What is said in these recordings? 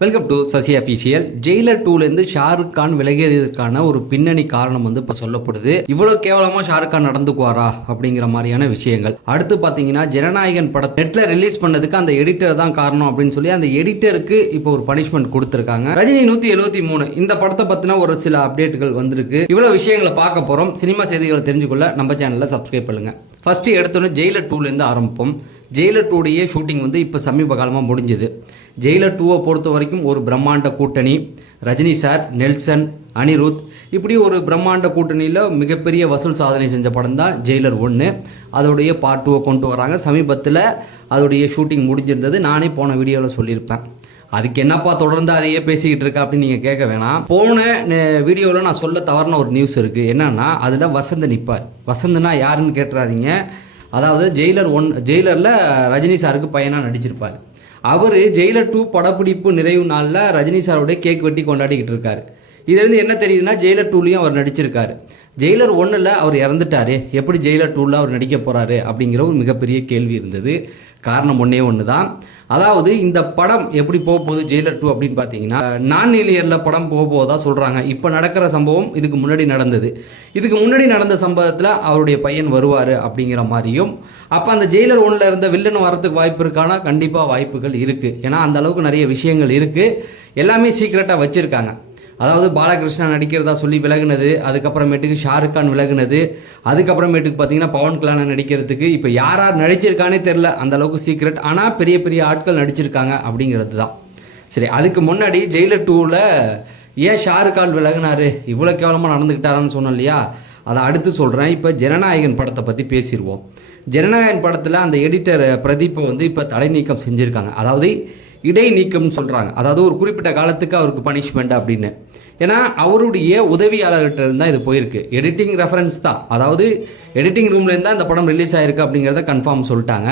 Welcome to Sasi official. Jailer 2லேருந்து ஷாருக் கான் விலகியதற்கான ஒரு பின்னணி காரணம் இப்போ சொல்லப்படுது. இவ்வளோ கேவலமாக ஷாருக் கான் நடந்துக்குவாரா அப்படிங்கிற மாதிரியான விஷயங்கள். அடுத்து பார்த்தீங்கன்னா ஜனநாயகன் படத்தை நெட்டில் ரிலீஸ் பண்ணதுக்கு அந்த எடிட்டர் தான் காரணம் அப்படின்னு சொல்லி அந்த எடிட்டருக்கு இப்போ ஒரு பனிஷ்மெண்ட் கொடுத்துருக்காங்க. ரஜினி 173 இந்த படத்தை பற்றின ஒரு சில அப்டேட்டுகள் வந்திருக்கு. இவ்வளோ விஷயங்களை பார்க்க போகிறோம். சினிமா செய்திகளை தெரிஞ்சுக்கொள்ள நம்ம சேனலில் சப்ஸ்கிரைப் பண்ணுங்க. ஃபர்ஸ்ட் எடுத்தோன்னே ஜெயிலர் 2லேருந்து ஆரம்பிப்போம். ஜெயிலர் 2 ஷூட்டிங் இப்போ சமீப காலமாக முடிஞ்சுது. ஜெயிலர் 2 பொறுத்த வரைக்கும் ஒரு பிரம்மாண்ட கூட்டணி. ரஜினி சார், நெல்சன், அனிருத், இப்படி ஒரு பிரம்மாண்ட கூட்டணியில் மிகப்பெரிய வசூல் சாதனை செஞ்ச படம் தான் ஜெயிலர் 1. அதோடைய பார்ட் 2 கொண்டு வராங்க. சமீபத்தில் அதோடைய ஷூட்டிங் முடிஞ்சிருந்தது. நானே போன வீடியோவில் சொல்லியிருப்பேன். அதுக்கு என்னப்பா தொடர்ந்து அதையே பேசிக்கிட்டு இருக்கா அப்படின்னு நீங்கள் கேட்க வேணாம். போன வீடியோவில் நான் சொல்ல தவறின ஒரு நியூஸ் இருக்குது. என்னன்னா அதில் வசந்த் நிற்பார். வசந்த்னா யாருன்னு கேட்டுறாதீங்க. அதாவது ஜெயிலரில் ரஜினி சாருக்கு பையனாக நடிச்சிருப்பார். அவர் ஜெயிலர் 2 படப்பிடிப்பு நிறைவு நாளில் ரஜினி சாரோடைய கேக் வெட்டி கொண்டாடிக்கிட்டு இருக்காரு. இதுலேருந்து என்ன தெரியுதுன்னா ஜெயிலர் 2லையும் அவர் நடிச்சிருக்காரு. ஜெயிலர் 1ல் அவர் இறந்துட்டாரு, எப்படி ஜெயிலர் 2ல் அவர் நடிக்க போகிறாரு அப்படிங்கிற ஒரு மிகப்பெரிய கேள்வி இருந்தது. காரணம் ஒன்று தான். அதாவது இந்த படம் எப்படி போக போகுது ஜெயிலர் 2 அப்படின்னு பார்த்தீங்கன்னா நான் லீனியரில் படம் போக போவதாக சொல்கிறாங்க. இப்போ நடக்கிற சம்பவம் இதுக்கு முன்னாடி நடந்தது. இதுக்கு முன்னாடி நடந்த சம்பவத்தில் அவருடைய பையன் வருவார் அப்படிங்கிற மாதிரியும், அப்போ அந்த ஜெயிலர் 1ல் இருந்த வில்லன் வரத்துக்கு வாய்ப்பு இருக்கானா? கண்டிப்பாக வாய்ப்புகள் இருக்குது. ஏன்னா அந்த அளவுக்கு நிறைய விஷயங்கள் இருக்குது. எல்லாமே சீக்ரெட்டாக வச்சுருக்காங்க. அதாவது பாலகிருஷ்ணா நடிக்கிறதா சொல்லி விலகுனது, அதுக்கப்புறமேட்டுக்கு ஷாருக் கான் விலகுனது, அதுக்கப்புறமேட்டுக்கு பார்த்தீங்கன்னா பவன் கல்யாணம் நடிக்கிறதுக்கு இப்போ யார் நடிச்சிருக்கானே தெரில. அந்தளவுக்கு சீக்ரெட். ஆனால் பெரிய பெரிய ஆட்கள் நடிச்சிருக்காங்க அப்படிங்கிறது தான். சரி, அதுக்கு முன்னாடி ஜெயிலர் 2ல் ஏன் ஷாருக் கான் விலகுனாரு, இவ்வளோ கேவலமாக நடந்துக்கிட்டாரான்னு சொன்னோம் இல்லையா? அதை அடுத்து சொல்கிறேன். இப்போ ஜனநாயகன் படத்தை பற்றி பேசிடுவோம். ஜனநாயகன் படத்தில் அந்த எடிட்டர் பிரதீப்பை இப்போ தடை நீக்கம் செஞ்சுருக்காங்க. அதாவது இடைநீக்கம்னு சொல்கிறாங்க. அதாவது ஒரு குறிப்பிட்ட காலத்துக்கு அவருக்கு பனிஷ்மெண்ட் அப்படின்னு. ஏன்னா அவருடைய உதவியாளர்கிட்ட இருந்தால் இது போயிருக்கு. எடிட்டிங் ரெஃபரன்ஸ் தான், அதாவது எடிட்டிங் ரூம்லேருந்து தான் இந்த படம் ரிலீஸ் ஆகிருக்கு அப்படிங்கிறத கன்ஃபார்ம் சொல்லிட்டாங்க.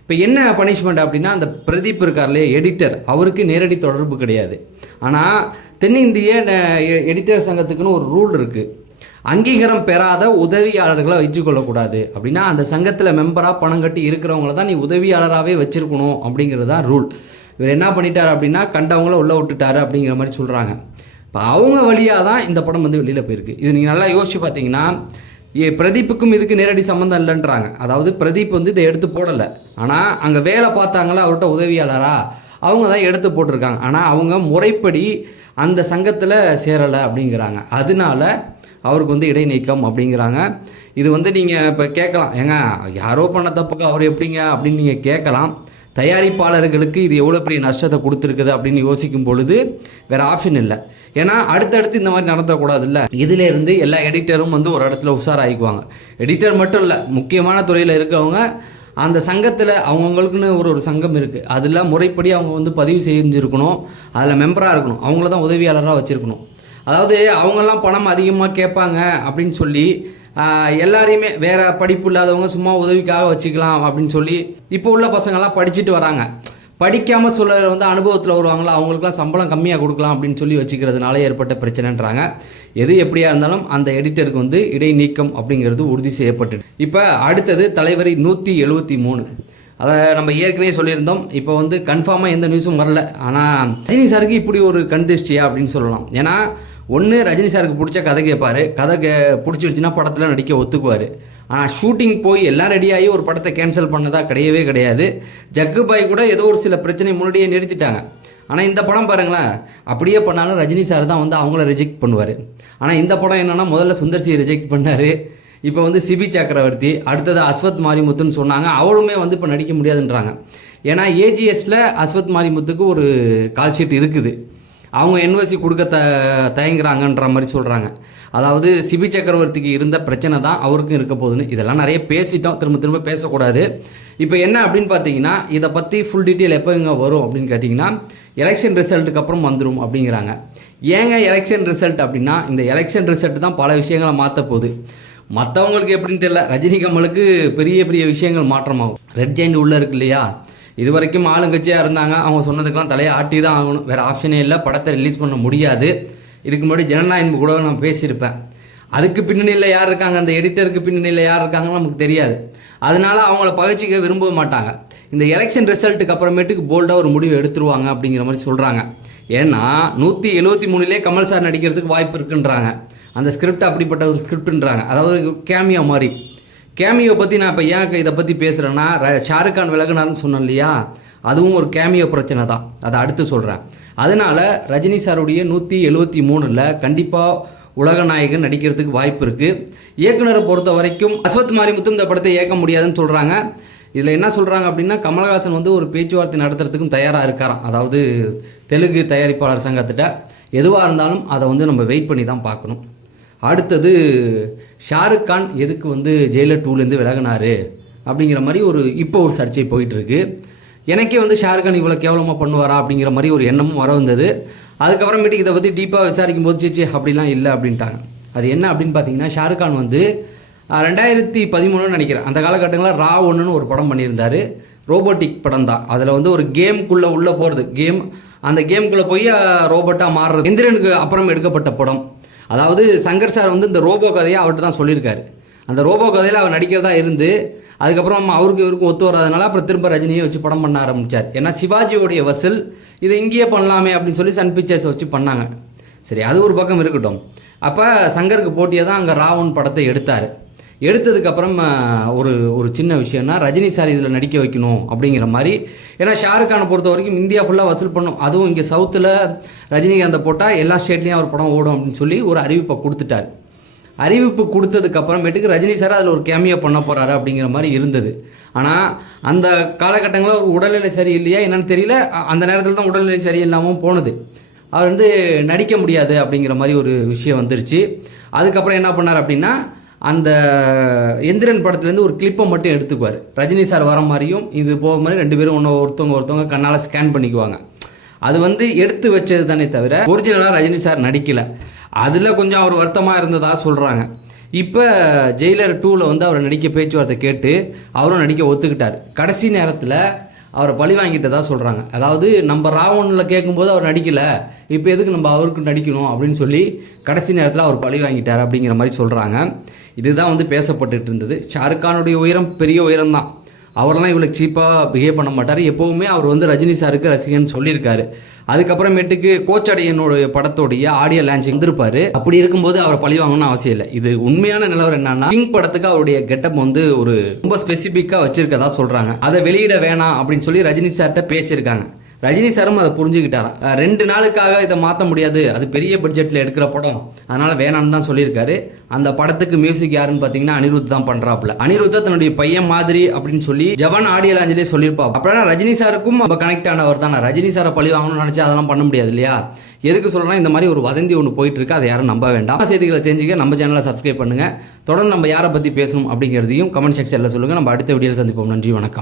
இப்போ என்ன பனிஷ்மெண்ட் அப்படின்னா, அந்த பிரதீப் இருக்கார்லையே எடிட்டர், அவருக்கு நேரடி தொடர்பு கிடையாது. ஆனால் தென்னிந்திய எடிட்டர் சங்கத்துக்குன்னு ஒரு ரூல் இருக்குது. அங்கீகாரம் பெறாத உதவியாளர்களை வச்சுக்கொள்ளக்கூடாது. அப்படின்னா அந்த சங்கத்தில் மெம்பராக பணம் கட்டி இருக்கிறவங்கள தான் நீ உதவியாளராகவே வச்சுருக்கணும் அப்படிங்கிறது தான் ரூல். இவர் என்ன பண்ணிட்டார் அப்படின்னா கண்டவங்கள உள்ளே விட்டுட்டாரு அப்படிங்கிற மாதிரி சொல்கிறாங்க. இப்போ அவங்க வழியாக தான் இந்த படம் வெளியில் போயிருக்கு. இது நீங்கள் நல்லா யோசிச்சு பார்த்தீங்கன்னா பிரதீப்புக்கும் இதுக்கு நேரடி சம்மந்தம் இல்லைன்றாங்க. அதாவது பிரதீப் இதை எடுத்து போடலை. ஆனால் அங்கே வேலை பார்த்தாங்களா அவர்கிட்ட உதவியாளராக, அவங்க தான் எடுத்து போட்டிருக்காங்க. ஆனால் அவங்க முறைப்படி அந்த சங்கத்தில் சேரலை அப்படிங்கிறாங்க. அதனால அவருக்கு இடைநீக்கம் அப்படிங்கிறாங்க. இது நீங்கள் இப்போ கேட்கலாம், ஏங்க யாரோ பண்ண தப்புக்கு அவர் எப்படிங்க அப்படின்னு நீங்கள் கேட்கலாம். தயாரிப்பாளர்களுக்கு இது எவ்வளோ பெரிய நஷ்டத்தை கொடுத்துருக்குது அப்படின்னு யோசிக்கும் பொழுது வேறு ஆப்ஷன் இல்லை. ஏன்னா அடுத்தடுத்து இந்த மாதிரி நடத்தக்கூடாது இல்லை. இதிலேருந்து எல்லா எடிட்டரும் ஒரு இடத்துல உஷாராகிக்குவாங்க. எடிட்டர் மட்டும் இல்லை, முக்கியமான துறையில் இருக்கவங்க அந்த சங்கத்தில் அவங்கவுங்களுக்குன்னு ஒரு சங்கம் இருக்குது. அதில் முறைப்படி அவங்க பதிவு செஞ்சுருக்கணும், அதில் மெம்பராக இருக்கணும், அவங்கள தான் உதவியாளராக வச்சுருக்கணும். அதாவது அவங்கெல்லாம் பணம் அதிகமாக கேட்பாங்க அப்படின்னு சொல்லி எல்லாரையுமே வேறு படிப்பு இல்லாதவங்க சும்மா உதவிக்காக வச்சுக்கலாம் அப்படின்னு சொல்லி இப்போ உள்ள பசங்கள்லாம் படிச்சுட்டு வராங்க. படிக்காமல் சொல்ல அனுபவத்தில் வருவாங்களா, அவங்களுக்குலாம் சம்பளம் கம்மியாக கொடுக்கலாம் அப்படின்னு சொல்லி வச்சுக்கிறதுனால ஏற்பட்ட பிரச்சனைன்றாங்க. எது எப்படியா இருந்தாலும் அந்த எடிட்டருக்கு இடைநீக்கம் அப்படிங்கிறது உறுதி செய்யப்பட்டு. இப்போ அடுத்தது தலைவரி 173. அதை நம்ம ஏற்கனவே சொல்லியிருந்தோம். இப்போ கன்ஃபார்மாக எந்த நியூஸும் வரல. ஆனால் ரஜினி சாருக்கு இப்படி ஒரு கண்திஷ்டியா அப்படின்னு சொல்லலாம். ஏன்னா ஒன்று, ரஜினி சாருக்கு பிடிச்ச கதை கேட்பார், கதை பிடிச்சிருச்சுன்னா படத்தில் நடிக்க ஒத்துக்குவார். ஆனால் ஷூட்டிங் போய் எல்லாம் ரெடியாகி ஒரு படத்தை கேன்சல் பண்ணதா கிடையவே கிடையாது. ஜக்கு பாய் கூட ஏதோ ஒரு சில பிரச்சனை முன்னாடியே நிறுத்திட்டாங்க. ஆனால் இந்த படம் பாருங்களேன், அப்படியே பண்ணாலும் ரஜினி சார் தான் அவங்கள ரிஜெக்ட் பண்ணுவார். ஆனால் இந்த படம் என்னென்னா முதல்ல சுந்தர்சியை ரிஜெக்ட் பண்ணார். இப்போ சிபி சக்கரவர்த்தி, அடுத்தது அஸ்வத் மாரிமுத்துன்னு சொன்னாங்க. அவளுமே இப்போ நடிக்க முடியாதுன்றாங்க. ஏன்னா ஏஜிஎஸில் அஸ்வத் மாரிமுத்துக்கு ஒரு கால் ஷீட் இருக்குது. அவங்க என்ஓசி கொடுக்க தயங்குறாங்கன்ற மாதிரி சொல்கிறாங்க. அதாவது சிபி சக்கரவர்த்திக்கு இருந்த பிரச்சனை தான் அவருக்கும் இருக்க போகுதுன்னு. இதெல்லாம் நிறைய பேசிட்டோம், திரும்ப திரும்ப பேசக்கூடாது. இப்போ என்ன அப்படின்னு பார்த்தீங்கன்னா, இதை பற்றி ஃபுல் டீட்டெயில் எப்போ இங்கே வரும் அப்படின்னு கேட்டிங்கன்னா எலெக்ஷன் ரிசல்ட்டுக்கு அப்புறம் வந்துடும் அப்படிங்கிறாங்க. ஏங்க எலெக்ஷன் ரிசல்ட் அப்படின்னா, இந்த எலெக்ஷன் ரிசல்ட் தான் பல விஷயங்களை மாற்ற போகுது. மற்றவங்களுக்கு எப்படின்னு தெரியல, ரஜினி கமலுக்கு பெரிய பெரிய விஷயங்கள் மாற்றமாகும். ரெட் ஜெயிண்ட் உள்ளே இருக்கு இல்லையா, இது வரைக்கும் ஆளுங்கட்சியாக இருந்தாங்க. அவங்க சொன்னதுக்கெல்லாம் தலையை ஆட்டி தான் ஆகணும், வேறு ஆப்ஷனே இல்லை. படத்தை ரிலீஸ் பண்ண முடியாது. இதுக்கு முன்னாடி ஜனநாயகம் கூட நான் பேசியிருப்பேன். அதுக்கு பின்னணியில் யார் இருக்காங்க, அந்த எடிட்டருக்கு பின்னணியில் யார் இருக்காங்கன்னு நமக்கு தெரியாது. அதனால அவங்கள பகிச்சிக்க விரும்ப மாட்டாங்க. இந்த எலெக்ஷன் ரிசல்ட்டுக்கு அப்புறமேட்டுக்கு போல்டாக ஒரு முடிவு எடுத்துருவாங்க அப்படிங்கிற மாதிரி சொல்கிறாங்க. ஏன்னா 173லே கமல் சார் நடிக்கிறதுக்கு வாய்ப்பு இருக்குன்றாங்க. அந்த ஸ்கிரிப்ட் அப்படிப்பட்ட ஒரு ஸ்கிரிப்டுன்றாங்க. அதாவது கேமியோ மாதிரி. கேமியோ பற்றி நான் இப்போ ஏன் இதை பற்றி பேசுகிறேன்னா, ஷாருக் கான் விலகினார்னு சொன்னேன் இல்லையா, அதுவும் ஒரு கேமியோ பிரச்சனை தான். அதை அடுத்து சொல்கிறேன். அதனால் ரஜினி சாருடைய 173ல் கண்டிப்பாக உலகநாயகன் நடிக்கிறதுக்கு வாய்ப்பு இருக்குது. இயக்குனரை பொறுத்த வரைக்கும் அஸ்வத் மாரிமுத்து இந்த படத்தை இயக்க முடியாதுன்னு சொல்கிறாங்க. இதில் என்ன சொல்கிறாங்க அப்படின்னா, கமலஹாசன் வந்து ஒரு பேச்சுவார்த்தை நடத்துறதுக்கும் தயாராக இருக்காராம். அதாவது தெலுங்கு தயாரிப்பாளர் சங்கத்திட்ட. எதுவாக இருந்தாலும் அதை வந்து நம்ம வெயிட் பண்ணி தான் பார்க்கணும். அடுத்தது ஷாருக் கான் எதுக்கு வந்து ஜெயிலர் 2லேருந்து விலகினார் அப்படிங்கிற மாதிரி இப்போ ஒரு சர்ச்சை போயிட்டுருக்கு. எனக்கே வந்து ஷாருக் கான் இவ்வளோ கேவலமாக பண்ணுவாரா அப்படிங்கிற மாதிரி ஒரு எண்ணமும் வர வந்தது. அதுக்கப்புறமேட்டுக்கு இதை பற்றி டீப்பாக விசாரிக்கும் போது சேச்சி அப்படிலாம் இல்லை அப்படின்ட்டாங்க. அது என்ன அப்படின்னு பார்த்தீங்கன்னா, ஷாருக் கான் வந்து 2013 நினைக்கிறேன், அந்த காலகட்டங்களில் ரா 1ன்னு ஒரு படம் பண்ணியிருந்தார். ரோபோட்டிக் படம் தான். அதில் வந்து ஒரு கேமுக்குள்ளே உள்ளே போகிறது, அந்த கேமுக்குள்ளே போய் ரோபோட்டாக மாறுறது. எந்திரனுக்கு அப்புறம் எடுக்கப்பட்ட படம். அதாவது சங்கர் சார் வந்து இந்த ரோபோ கதையை அவர்கிட்ட தான் சொல்லியிருக்காரு. அந்த ரோபோ கதையில் அவர் நடிக்கிறதா இருந்து அதுக்கப்புறம் அவருக்கு இவருக்கும் ஒத்து வராதனால அப்புறம் திரும்ப ரஜினியை வச்சு படம் பண்ண ஆரம்பித்தார். ஏன்னா சிவாஜியோடைய வசூல் இதை இங்கேயே பண்ணலாமே அப்படின்னு சொல்லி சன் பிக்சர்ஸை வச்சு பண்ணாங்க. சரி, அது ஒரு பக்கம் இருக்கட்டும். அப்போ சங்கருக்கு போட்டியாக தான் அங்கே ராவன் படத்தை எடுத்தார். எடுத்ததுக்கப்புறம் ஒரு சின்ன விஷயம்னா, ரஜினி சார் இதில் நடிக்க வைக்கணும் அப்படிங்கிற மாதிரி. ஏன்னா ஷாருக் கானை பொறுத்த வரைக்கும் இந்தியா ஃபுல்லாக வசூல் பண்ணும். அதுவும் இங்கே சவுத்தில் ரஜினிகாந்தை போட்டால் எல்லா ஸ்டேட்லேயும் அவர் படம் ஓடும் அப்படின்னு சொல்லி ஒரு அறிவிப்பை கொடுத்துட்டார். அறிவிப்பு கொடுத்ததுக்கப்புறமேட்டுக்கு ரஜினி சார் அதில் ஒரு கேமியோ பண்ண போகிறாரு அப்படிங்கிற மாதிரி இருந்தது. ஆனால் அந்த காலகட்டங்களில் ஒரு உடல்நிலை சரியில்லையா என்னன்னு தெரியல. அந்த நேரத்தில் தான் உடல்நிலை சரியில்லாமல் போனது. அவர் வந்து நடிக்க முடியாது அப்படிங்கிற மாதிரி ஒரு விஷயம் வந்துருச்சு. அதுக்கப்புறம் என்ன பண்ணார் அப்படின்னா, அந்த எந்திரன் படத்துலேருந்து ஒரு கிளிப்பை மட்டும் எடுத்துக்குவார். ரஜினி சார் வர மாதிரியும் இது போக மாதிரி 2 பேரும் ஒருத்தவங்க கண்ணால் ஸ்கேன் பண்ணிக்குவாங்க. அது வந்து எடுத்து வச்சது தானே தவிர ஒரிஜினலாக ரஜினி சார் நடிக்கலை. அதில் கொஞ்சம் அவர் வருத்தமாக இருந்ததாக சொல்கிறாங்க. இப்போ ஜெயிலர் 2ல் வந்து அவரை நடிக்க பேச்சுவார்த்தை கேட்டு அவரும் நடிக்க ஒத்துக்கிட்டார். கடைசி நேரத்தில் அவரை பழி வாங்கிட்டதாக சொல்கிறாங்க. அதாவது நம்ம ராவணில் கேட்கும்போது அவர் நடிக்கலை, இப்போ எதுக்கு நம்ம அவருக்கு நடிக்கணும் அப்படின்னு சொல்லி கடைசி நேரத்தில் அவர் பழி வாங்கிட்டார் அப்படிங்கிற மாதிரி சொல்கிறாங்க. இதுதான் வந்து பேசப்பட்டுட்டு இருந்தது. ஷாருக் கானுடைய உயரம் பெரிய உயரம் தான். அவரெல்லாம் இவ்வளோ சீப்பாக பிஹேவ் பண்ண மாட்டார். எப்போவுமே அவர் வந்து ரஜினி சாருக்கு ரசிகன்னு சொல்லியிருக்காரு. அதுக்கப்புறமேட்டுக்கு கோச்சடையனுடைய படத்தோடைய ஆடியோ லான்ச் வந்திருப்பார். அப்படி இருக்கும்போது அவரை பழி வாங்கணும்னு அவசியம் இல்லை. இது உண்மையான நிலவரம் என்னன்னா, கிங் படத்துக்கு அவருடைய கெட்டப் வந்து ஒரு ரொம்ப ஸ்பெசிஃபிக்காக வச்சிருக்கதா சொல்கிறாங்க. அதை வெளியிட வேணாம் அப்படின்னு சொல்லி ரஜினி சார்கிட்ட பேசியிருக்காங்க. ரஜினி சாரும் அதை புரிஞ்சுக்கிட்டாராம். 2 நாளுக்காக இதை மாற்ற முடியாது, அது பெரிய பட்ஜெட்டில் எடுக்கிற படம், அதனால் வேணான்னு தான் சொல்லியிருக்காரு. அந்த படத்துக்கு மியூசிக் யாருன்னு பார்த்தீங்கன்னா அனிருத் தான் பண்ணுறாப்புல. அனிருத்தை தன்னுடைய பையன் மாதிரி அப்படின்னு சொல்லி ஜவான் ஆடியோ லாஞ்சிலே சொல்லியிருப்பா. அப்படின்னா ரஜினி சாருக்கும் நம்ம கனெக்ட் ஆனவர் தான். ரஜினி சாரை பழி வாங்கணும்னு நினச்சா அதெல்லாம் பண்ண முடியாது இல்லையா? எதுக்கு சொல்கிறேன்னா, இந்த மாதிரி ஒரு வதந்தி ஒன்று போயிட்டு இருக்கு, அதை யாரும் நம்ப வேண்டாம். செய்திகளை செஞ்சுக்க நம்ம சேனலை சப்ஸ்கிரைப் பண்ணுங்கள். தொடர்ந்து நம்ம யாரை பற்றி பேசணும் அப்படிங்கிறதையும் கமெண்ட் செக்ஷனில் சொல்லுங்கள். நம்ம அடுத்த வீடியோவில் சந்திப்போம். நன்றி, வணக்கம்.